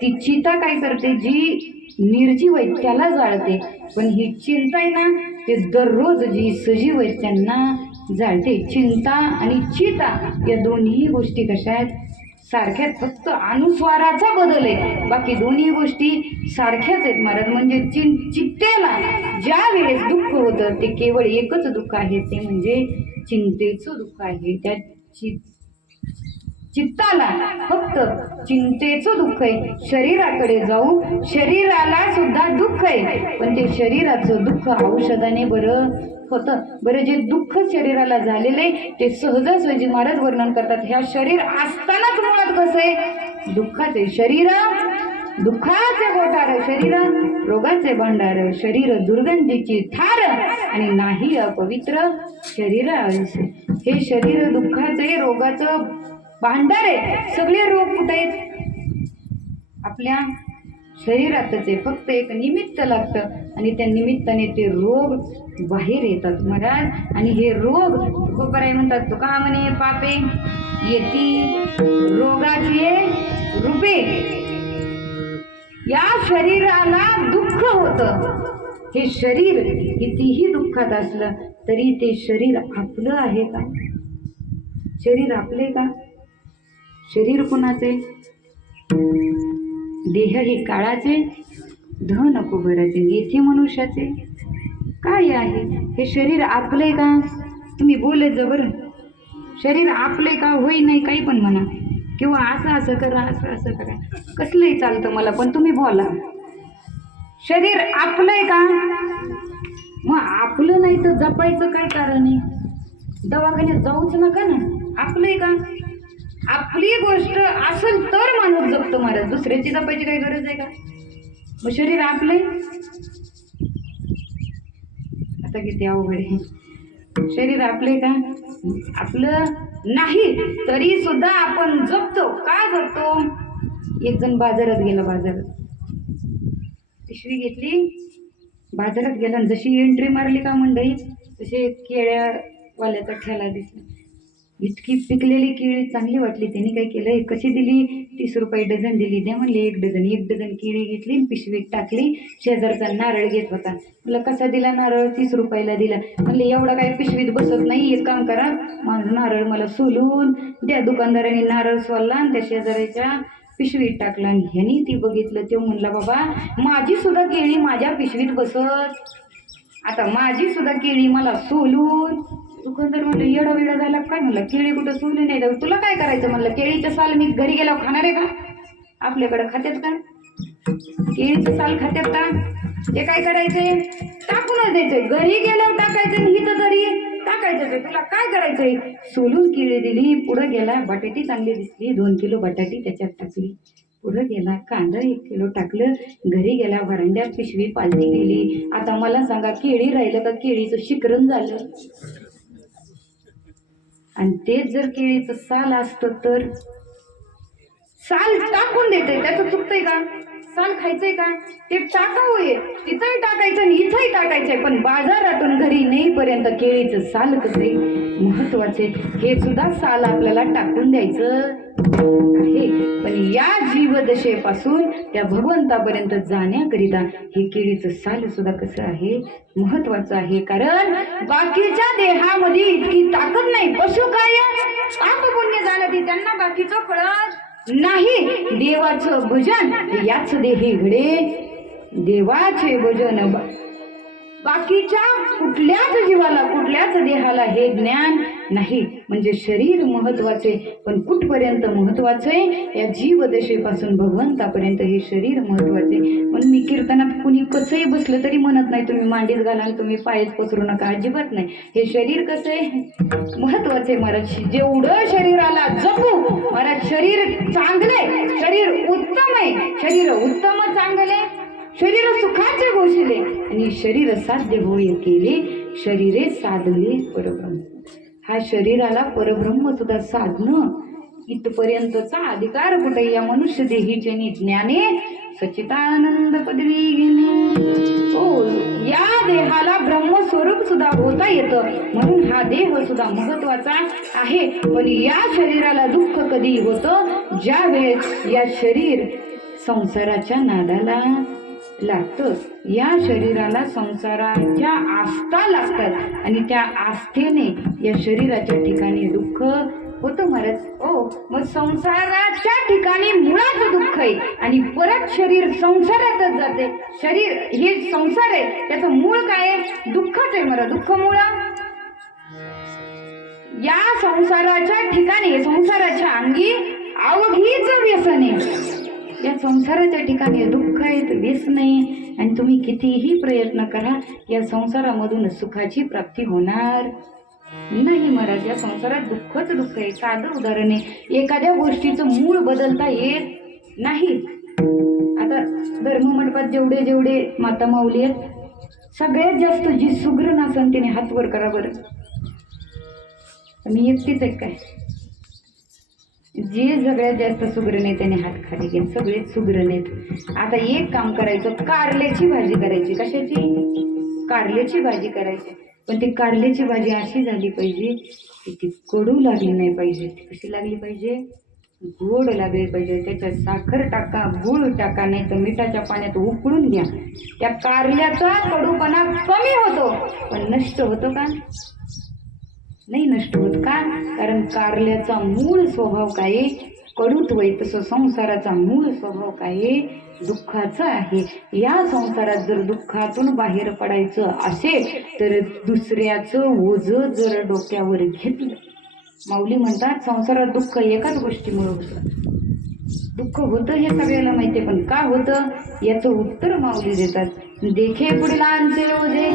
ती चिता काय करते, जी निर्जीव आहे त्याला जाळते, पण ही चिंता आहे ना ते दररोज जी सजीव आहेत त्यांना जाळते. चिंता आणि चिता या दोन्ही गोष्टी कशा आहेत, सारख्याच, फक्त अनुस्वाराचा बदल आहे, बाकी दोन्ही गोष्टी सारख्याच आहेत महाराज. म्हणजे चित्तेला ज्या वेळेस दुःख होतं ते केवळ एकच दुःख आहे, ते म्हणजे चिंतेचं दुःख आहे. त्या चित्ताला फक्त चिंतेचं दुःख आहे. शरीराकडे जाऊ, शरीराला सुद्धा दुःख आहे, पण ते शरीराचं दुःख औषधाने बरं होतं. बरं, जे दुःख शरीराला झालेले ते सहजासहजी महाराज वर्णन करतात. ह्या शरीर असतानाच मुळात कसं आहे, दुःखाचे शरीर, दुःखाचे गोटार शरीर, रोगाचे भांडार शरीर, दुर्गंधीची थार आणि नाही अपवित्र शरीर आळसे. हे शरीर दुःखाचे, रोगाचं भांडार आहे. सगळे रोग कुठे आहेत, आपल्या शरीरातच आहे. फक्त एक निमित्त लागतं आणि त्या निमित्ताने ते रोग बाहेर येतात महाराज. आणि हे रोग गोपराय म्हणतात, तुका म्हणे पापे येती रोगाचे रूपे. या शरीराला दुःख होतं. हे शरीर कितीही दुःखात असलं तरी ते शरीर आपलं आहे का, शरीर आपले का, शरीर कुणाचे, देह हे काळाचे, धन कुबेराचे, येथे मनुष्याचे काय आहे, हे शरीर आपले का. तुम्ही बोले जबर, शरीर आपले का होई नाही काही पण म्हणा, किंवा असं असं करा, असं असं करा, कसलंही चालतं मला, पण तुम्ही बोला शरीर आपलंय का. मग आपलं नाही तर जपायचं काय कारण आहे, दवाखान्यात जाऊच नका ना, आपलंय का. आपली गोष्ट असेल तर माणूस जपतो महाराज, दुसऱ्याची जपायची काही गरज आहे का. मग शरीर आपलंय, आता किती अवघड आहे. शरीर आपले का, आपलं नाही तरी सुद्धा आपण जपतो. का जपतो, एक जण बाजारात गेला, बाजारात पिशवी घेतली, बाजारात गेला, जशी एंट्री मारली का मंडई तसे केळ्यावाल्याचा ठेला दिसला. इतकी पिकलेली केळी चांगली वाटली, त्यांनी काय केलं, कशी दिली, 30 रुपये डझन दिली. द्या म्हणले एक डझन केळी घेतली, पिशवीत टाकली. शेजारचा नारळ घेत होता, मला कसा दिला नारळ, 30 रुपयाला दिला. म्हणले एवढा काय पिशवीत बसत नाही, एक काम करा, माझा नारळ मला सोलून द्या. दुकानदाराने नारळ सोलला आणि त्या शेजाऱ्याच्या पिशवीत टाकला. आणि ह्यानी ती बघितलं, ते म्हणला, बाबा माझी सुद्धा केळी माझ्या पिशवीत बसत, आता माझी सुद्धा केळी मला सोलून. दुकानदार म्हणलं येडा वेडा झाला काय, म्हणलं केळी कुठं सोलली नाही जाऊ, तुला काय करायचं, म्हणलं केळीचं साल मी घरी गेल्यावर खाणार आहे का, आपल्याकडे खात्यात का, केळीचं साल खात्यात का, ते काय करायचंय, टाकूनच द्यायचंय, घरी गेल्यावर टाकायचं, इथं तरी टाकायचं, तुला काय करायचंय. सोलून केळी दिली, पुढे गेला, बटाटी चांगली दिसली, 2 किलो बटाटी त्याच्यात टाकली. पुढे गेला, कांदा 1 किलो टाकलं, घरी गेला, वरांड्यात पिशवी पालती केली. आता मला सांगा, केळी राहिलं का केळीचं शिकरण झालं. आणि तेच जर केळीचं साल असतं तर, साल टाकून देते, त्याचं चुकतंय का, साल खायचंय का, ते टाकावं, तिथंही टाकायचं आणि इथंही टाकायचंय, पण बाजारातून घरी नेईपर्यंत केळीचं साल कसंय महत्वाचे, हे सुद्धा साल आपल्याला टाकून द्यायचं आहे. पण या जीवदशेपासून त्या भगवंतापर्यंत जाण्याकरिता हे केळीचं साल सुद्धा कसं आहे, महत्वाचं आहे. कारण बाकीच्या देहामध्ये इतकी ताकद नाही. पशु काय पाप पुण्य झालं ती त्यांना बाकीचं कळत नाही. देवाचं भजन याच देही घडे, देवाचे भजन बाकीच्या कुठल्याच जीवाला, कुठल्याच देहाला हे ज्ञान नाही. म्हणजे शरीर महत्वाचे, पण कुठपर्यंत महत्वाचे, या जीवदशेपासून भगवंतापर्यंत हे शरीर महत्वाचे. म्हणून मी कीर्तनात कुणी कसंही बसलं तरी म्हणत नाही तुम्ही मांडीत घाला, तुम्ही पायच पसरू नका, अजिबात नाही. हे शरीर कसं आहे महत्वाचे महाराज. जेवढं शरीराला जपू महाराज, शरीर चांगले, शरीर उत्तम आहे, शरीर उत्तम चांगले, शरीर सुखाचे घोषिले आणि शरीर साध्य होय केले, शरीरे साधले परब्रह्म. हा शरीराला परब्रह्म सुद्धा साधणं इथपर्यंतचा अधिकार कुठे, या मनुष्य देहीचे ज्ञाने सच्चिदानंद पदवी घेणे. हो, या देहाला ब्रह्मस्वरूप सुद्धा होता येतं, म्हणून हा देह सुद्धा महत्वाचा आहे. पण या शरीराला दुःख कधी होतं, ज्या वेळेस या शरीर संसाराच्या नादाला लागतं. या शरीराला संसाराच्या आस्था लागतात आणि त्या आस्थेने या शरीराच्या ठिकाणी दुःख होतं महाराज. हो, मग संसाराच्या ठिकाणी मुळात दुःख आहे आणि परत शरीर संसारातच जाते. शरीर हे संसार आहे, त्याचं मूळ काय आहे? दुःखच आहे. मला दुःख मूळ या संसाराच्या ठिकाणी, संसाराच्या अंगी अवघीच व्यसन आहे. या संसाराच्या ठिकाणी दुःख आहे, व्यसन आहे आणि तुम्ही कितीही प्रयत्न करा या संसारामधून सुखाची प्राप्ती होणार नाही महाराज. या संसारात दुःखच दुःख आहे. साधं उदाहरण आहे, एखाद्या गोष्टीचं मूळ बदलता येत नाही. आता धर्ममंडपात जेवढे जेवढे माता माऊली आहेत, सगळ्यात जास्त जी सुगरण असन त्याने हात वर करा बरं. मी एकटीच आहे काय? जे सगळ्यात जास्त सुगरण आहे त्याने हात खाली घे. सगळेच सुगरण आहेत. आता एक काम करायचं, कारल्याची भाजी करायची. कशाची? कारल्याची भाजी करायची. पण ती कारल्याची भाजी अशी झाली पाहिजे की ती कडू लागली नाही पाहिजे. ती कशी लागली पाहिजे? गोड लागली पाहिजे. त्याच्यात साखर टाका, गूळ टाका, नाही तर मिठाच्या पाण्यात उकळून घ्या. त्या कारल्याचा कडूपणा कमी होतो, पण नष्ट होतो का? नाही नष्ट होत. का? कारण कारल्याचा मूळ स्वभाव काय? कडूत्व आहे. तसं संसाराचा मूळ स्वभाव काय? दुःखाचा आहे. या संसारात जर दुःखातून बाहेर पडायचं असेल तर दुसऱ्याचं ओझं जर डोक्यावर घेतलं, माऊली म्हणतात संसारात दुःख एकाच गोष्टीमुळे होतं. दुःख होतं हे सगळ्याला माहिती, पण का होतं याचं उत्तर माऊली देतात. देखे पुढलांचे ओझे,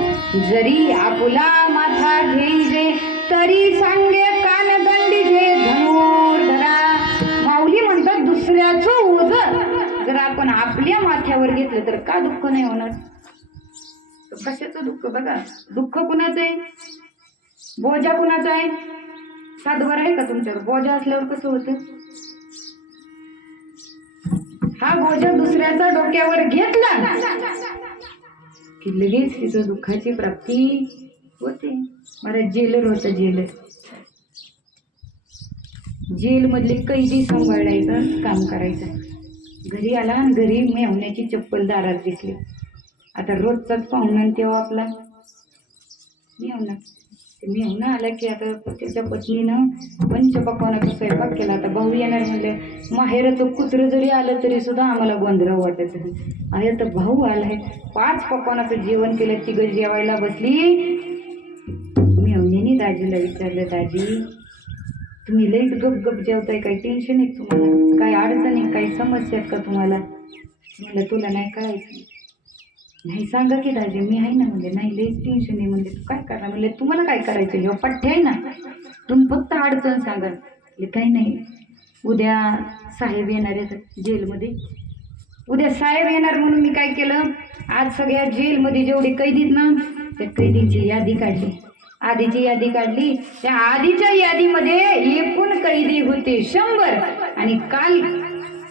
जरी आपुला माथा घेईजे, तरी सांगे कानदंडी घे धनुर्धरा. माऊली म्हणतात दुसऱ्याचं ओझं जर आपण आपल्या माथ्यावर घेतलं तर का दुःख नाही होणार? कशाचं दुःख? बघा, दुःख कुणाचं आहे? बोजा कुणाचा आहे? सातबार आहे का तुमच्यावर? बोजा असल्यावर कसं होतं? हा बोजा दुसऱ्याचा डोक्यावर घेतला की लगेच तिथं दुःखाची प्राप्ती होते. मला जेलर होता, जेल मधले कैदी सांभाळायचं काम करायचं. घरी आला आणि घरी मेवण्याची चप्पल दारात दिसली. आता रोजचाच पाहुणा तेव्हा आपला मेवणा आला की आता त्याच्या पत्नीनं पंचपक्वानाचा स्वयंपाक केला. आता भाऊ येणार म्हणले, माहेराचं कुत्रं जरी आलं तरी सुद्धा आम्हाला गोंधळ वाटत आहे. तर भाऊ आलाय, 5 पक्वानाचं जेवण केलं. तिघं जेवायला बसली. मेवण्याने दाजीला विचारलं, दाजी तुम्ही लईच गप जेवताय, काही टेन्शन आहे तुम्हाला? काय अडचण आहे? काही समस्या आहेत का तुम्हाला? म्हणलं तुला नाही कळायचं. नाही सांगा की दाजी, मी आहे ना. म्हणजे नाही लईच टेन्शन आहे. म्हणजे तू काय करणार? म्हणले तुम्हाला काय करायचं? ह्यो पठ्ठे आहे ना, तुम्ही फक्त अडचण सांगा. काही नाही, उद्या साहेब येणार आहेत जेलमध्ये. उद्या साहेब येणार म्हणून मी काय केलं, आज सगळ्या जेलमध्ये जेवढे कैदीत ना त्या कैदींची यादी काढली. आधीची यादी काढली. त्या आधीच्या यादीमध्ये एकूण कैदी होते 100 आणि काल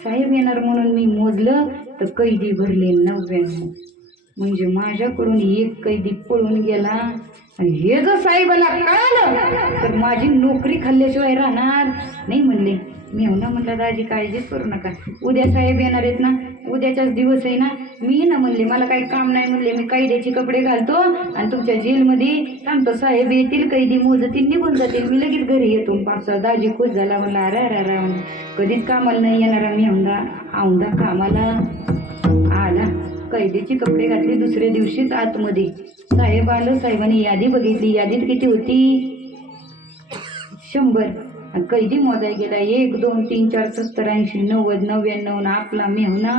साहेब येणार म्हणून मी मोजलं तर कैदी भरले 99. म्हणजे माझ्याकडून एक कैदी पळून गेला. आणि हे जर साहेबाला कळालं तर माझी नोकरी खाल्ल्याशिवाय राहणार नाही. म्हणले मेवना म्हटलं दाजी काळजीच करू नका, उद्या साहेब येणार आहेत ना, उद्याचाच दिवस आहे ना. मी ना म्हणले मला काही काम नाही. म्हणले मी कैद्याचे कपडे घालतो आणि तुमच्या जेलमध्ये थांबतो. साहेब येतील, कैदी मोजतील, निघून जातील, मी लगेच घरी येतो. 5 दाजी खुश झाला. म्हणला अरे अरे अरे, कधीच कामाला नाही येणारा मी औंधा कामाला आला. कैद्याची कपडे घातले. दुसऱ्या दिवशीच आतमध्ये साहेब आलं. साहेबांनी यादी बघितली. यादीत किती होती? 100. कैदी मोजाय गेला 1 2 3 4 70 80 90 99. आपला मेहुणा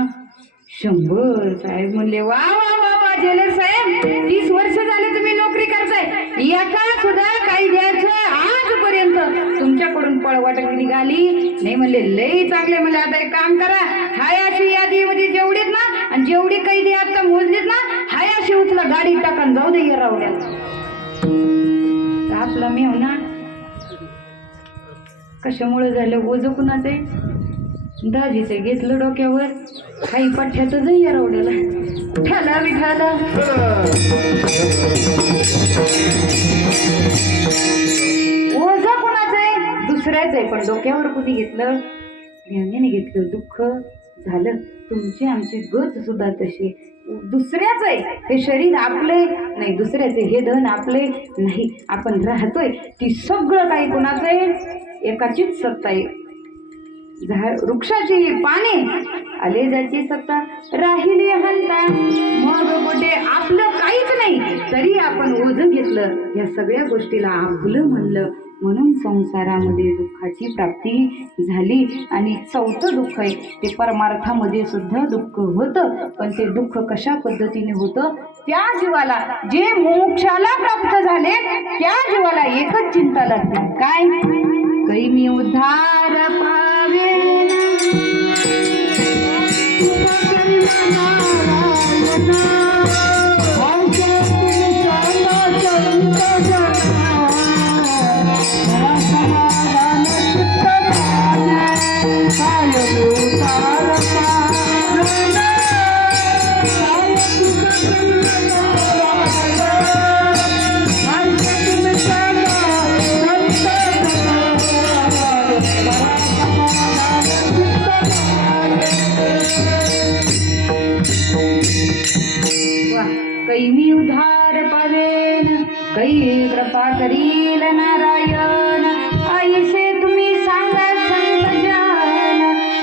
100. साहेब म्हणले वा वा वा वा जेलर साहेब, 30 वर्ष झाले तुम्ही नोकरी करताय, एका सुद्धा कायद्याचं आजपर्यंत तुमच्याकडून पळवाट निघाली नाही. म्हणले लई चांगले. म्हणले आता एक काम करा, हाय अशी यादीमध्ये जेवढीत ना आणि जेवढी कैदी आता मोजलीत ना, हाय अशी उचला गाडी टाकून जाऊ दे रावड्याला. आपला मेहुणा कशामुळे झालं? ओझं कुणाचं आहे? दाजीचं. घेतलं डोक्यावर, काही पठ्ठ्याचं जाई रावड्याला. ठाला विठाला. ओझं कुणाचं आहे? दुसऱ्याच आहे. पण डोक्यावर कुणी घेतलं? मेवण्याने घेतलं. दुःख झालं. तुमची आमची गत सुद्धा तशी. दुसऱ्याच आहे हे शरीर आपले नाही, दुसऱ्याचे हे धन आपले नाही. आपण राहतोय ती सगळं काही कोणाचं आहे? एकाचीच सत्ता आहे. वृक्षाची पाने आले ज्याची सत्ता, राहिली हंता. मग कुठे आपलं काहीच नाही तरी आपण ओझं घेतलं, या सगळ्या गोष्टीला आपलं म्हणलं. म्हणून संसारामध्ये दुःखाची प्राप्ती झाली. आणि चौथं दुःख आहे ते परमार्थामध्ये सुद्धा दुःख होतं. पण ते दुःख कशा पद्धतीने होतं? त्या जीवाला जे मोक्षाला प्राप्त झाले त्या जीवाला एकच चिंता लागते, काय? काही मी उद्धार पावे काही मी उधार पावेन, काही कृपा करील नारायण. आईसे तुम्ही सांगा संत जन,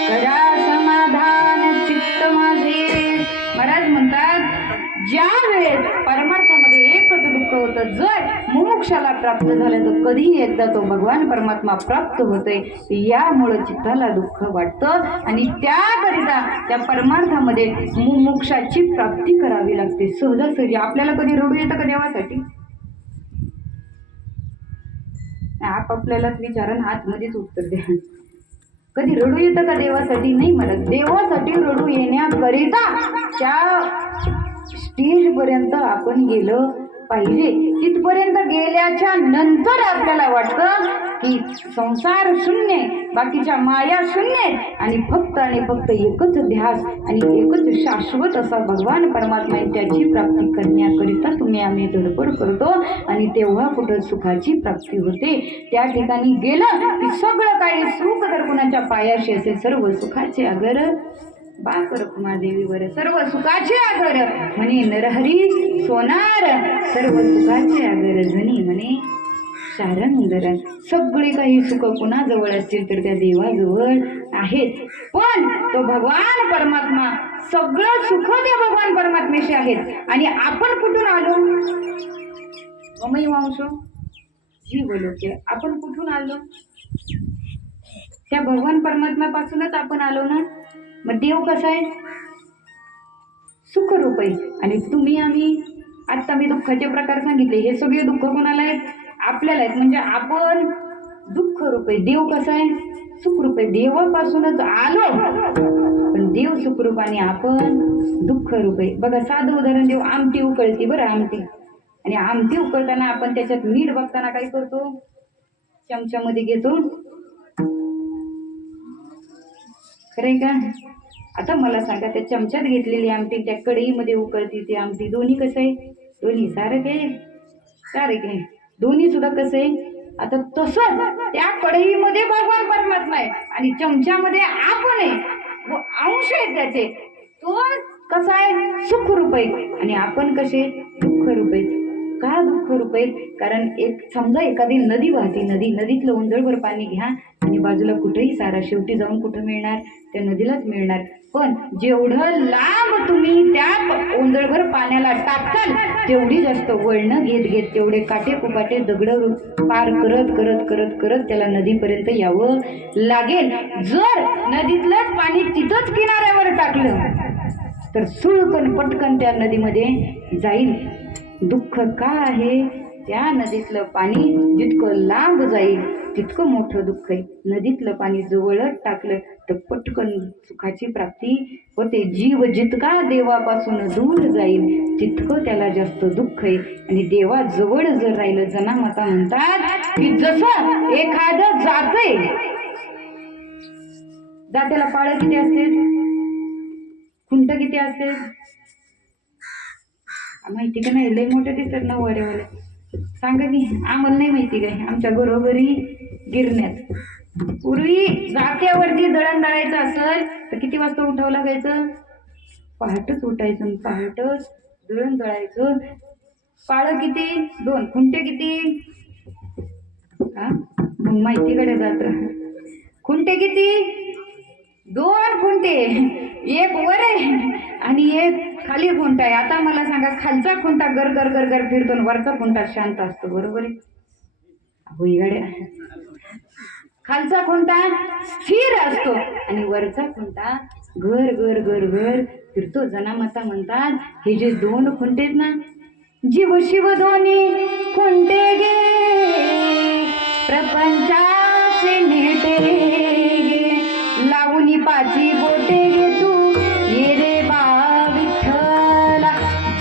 करा समाधान चित्त माझे. महाराज म्हणतात ज्या वेळेस परमार्थामध्ये एकच दुःख होतं, जर मोक्षाला प्राप्त झालं तर कधीही एकदा तो भगवान परमात्मा प्राप्त होते. यामुळं चित्ताला दुःख वाटतं आणि त्याकरिता त्या परमार्थामध्ये मोक्षाची प्राप्ती करावी लागते. सहजासहजी आपल्याला कधी रडू येतं का देवासाठी? आपापल्यालाच विचारण आतमध्येच उत्तर द्या. कधी रडू येतं का देवासाठी? नाही. मला देवासाठी रडू येण्याकरिता त्या स्टेज पर्यंत आपण गेलं पाहिजे. तिथपर्यंत गेल्याच्या नंतर आपल्याला वाटतं की संसार शून्य, बाकीच्या माया शून्य आणि फक्त एकच ध्यास आणि एकच शाश्वत असा भगवान परमात्मा त्याची प्राप्ती करण्याकरिता तुम्ही आम्ही धडपड करतो. आणि तेव्हा कुठं सुखाची प्राप्ती होते. त्या ठिकाणी गेलं की सगळं काही सुख तर कुणाच्या पायाशी असे, सर्व सुखाचे अगर बाप रखुमादेवीवर, सर्व सुखाचे आगर म्हणे नरहरी सोनार, सर्व सुखाचे आगर धनी म्हणे शारंगधरण. सगळे काही सुख कुणाजवळ असतील तर त्या देवाजवळ आहेत. पण तो भगवान परमात्मा, सगळं सुख त्या भगवान परमात्म्याशी आहेत. आणि आपण कुठून आलो? ममई वंश जीव लोके. आपण कुठून आलो? त्या भगवान परमात्म्यापासूनच आपण आलो ना. मग देव कसा आहे? सुखरूप आहे. आणि तुम्ही आम्ही आता मी दुःखाचे प्रकार सांगितले, हे सगळे दुःख कोणाला आहेत? आपल्याला आहेत. म्हणजे आपण दुःख रूप आहे. देव कसा आहे? सुखरूप आहे. देवापासूनच आलो पण देव सुखरूप आणि आपण दुःख रूप आहे. बघा साधं उदाहरण देऊ. आमटी उकळती बरं, आमटी. आणि आमटी उकळताना आपण त्याच्यात मीठ बघताना काय करतो? चमच्यामध्ये घेतो. खरंय का? आता मला सांगा, त्या चमच्यात घेतलेली आमटी त्या कढईमध्ये उकळती ती आमटी, दोन्ही कसं आहे? दोन्ही सारख आहे? सारख आहे. दोन्ही सुद्धा कसं आहे? आता तसं त्या कढईमध्ये भगवान परमात्मा आहे आणि चमच्यामध्ये आपण आहे व अंश आहे त्याचे. तो कसा आहे? सुखरूप आहे आणि आपण कसे? दुःखरूप आहे. का दुःखरूप आहेत? कारण एक समजा एखादी नदी वाहते, नदीतलं उंजळभर पाणी घ्या आणि बाजूला कुठेही सारा, शेवटी जाऊन कुठं मिळणार? त्या नदीलाच मिळणार. पण जेवढं लांब तुम्ही त्या उंजळभर पाण्याला टाकताल तेवढी जास्त वळणं घेत तेवढे काटे कुपाटे दगड पार करत करत करत करत त्याला नदीपर्यंत यावं लागेल. जर नदीतलं पाणी तिथंच किनाऱ्यावर टाकलं तर सुळकन पटकन त्या नदीमध्ये जाईल. दुःख का आहे? त्या नदीतलं पाणी जितकं लांब जाईल तितकं मोठं दुःख आहे. नदीतलं पाणी जवळच टाकलं तर पटकन सुखाची प्राप्ती होते. जीव जितका देवापासून दूर जाईल तितकं त्याला जास्त दुःख आहे. आणि देवाजवळ जर राहिलं, जनामाता म्हणतात की जसं एखादं जातंय, जात्याला पाळं किती असते? खुंट किती असते? माहिती का नाही? लय मोठे दिसतात ना वारेवाले. सांगा की, आम्हाला नाही माहिती काय? आमच्या घरोघरी गिरण्यात पूर्वी जात्यावरती दळण दळायचं असेल तर किती वाजता उठावं लागायचं? पहाटच उठायचं, पहाटच दळण दळायचं. पाळं किती? 2. खुंटे किती? हा मग माहितीकडे जात. खुंटे किती? 2 खुंटे, एक वर आहे आणि एक खाली खुंटा आहे. आता मला सांगा, खालचा खुंटा गर गर गर गर फिरतो आणि वरचा खुंटा शांत असतो, बरोबर आहे? होई गड्या. खालचा खुंटा स्थिर असतो आणि वरचा खुंटा घर घर घर घर फिरतो. जनामाता म्हणतात हे जे 2 खुंटे आहेत ना, जीव शिव दोन्ही खुंटे गे प्रपंचाचे नेटे गे, लावूनी 5 बोटे गे तू ये रे बा विठ्ठला.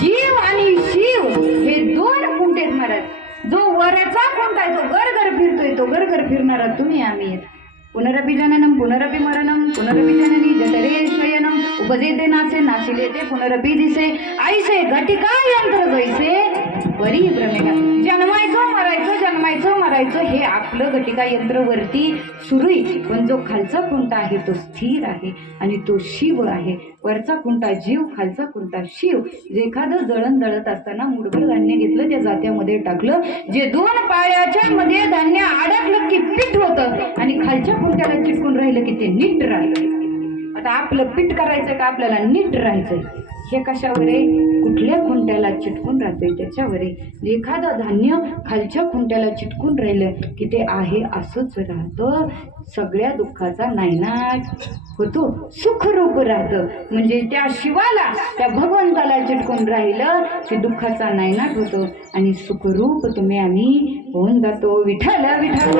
जीव आणि शिव हे 2 खुंटे आहेत महाराज. जो वरचा खुंटा आहे तो घर घर फिरतोय, तो घर घर फिरणारा तुम्ही आम्ही आहेत. पुनरपि जननम पुनरपि मरणम पुनरपि जननी जठरे शयनम, उपजेते नाचे नाचिले ते पुनरपि दिसे, ऐसे घटिका यंत्र जैसे बरी भ्रमेगा. जन्मायचं मरायचं हे आपलं घटिका यंत्र वरती सुरू आहे, पण जो खालचा खुंटा आहे तो स्थिर आहे आणि तो शिव आहे. वरचा खुंटा जीव, खालचा खुंटा शिव. जे एखादं दळण दळत असताना मुठभर धान्य घेतलं, त्या जात्यामध्ये टाकलं, जे 2 पायाच्या मध्ये धान्य अडकलं की पीठ होतं आणि खालच्या खुंट्याला चिटकून राहिलं की ते नीट राहिलं. आता आपलं पीठ करायचं का आपल्याला नीट राहायचंय? हे कशावर आहे? कुठल्या खुंट्याला चिटकून राहतोय त्याच्यावर आहे. एखादं धान्य खालच्या खुंट्याला चिटकून राहिलं की ते आहे असंच राहतं. सगळ्या दुःखाचा नायनाट होतो, सुखरूप राहतं. म्हणजे त्या शिवाला, त्या भगवंताला चिटकून राहिलं की दुःखाचा नायनाट होतो आणि सुखरूप तुम्ही आम्ही होऊन जातो. विठ्ठल विठ्ठल.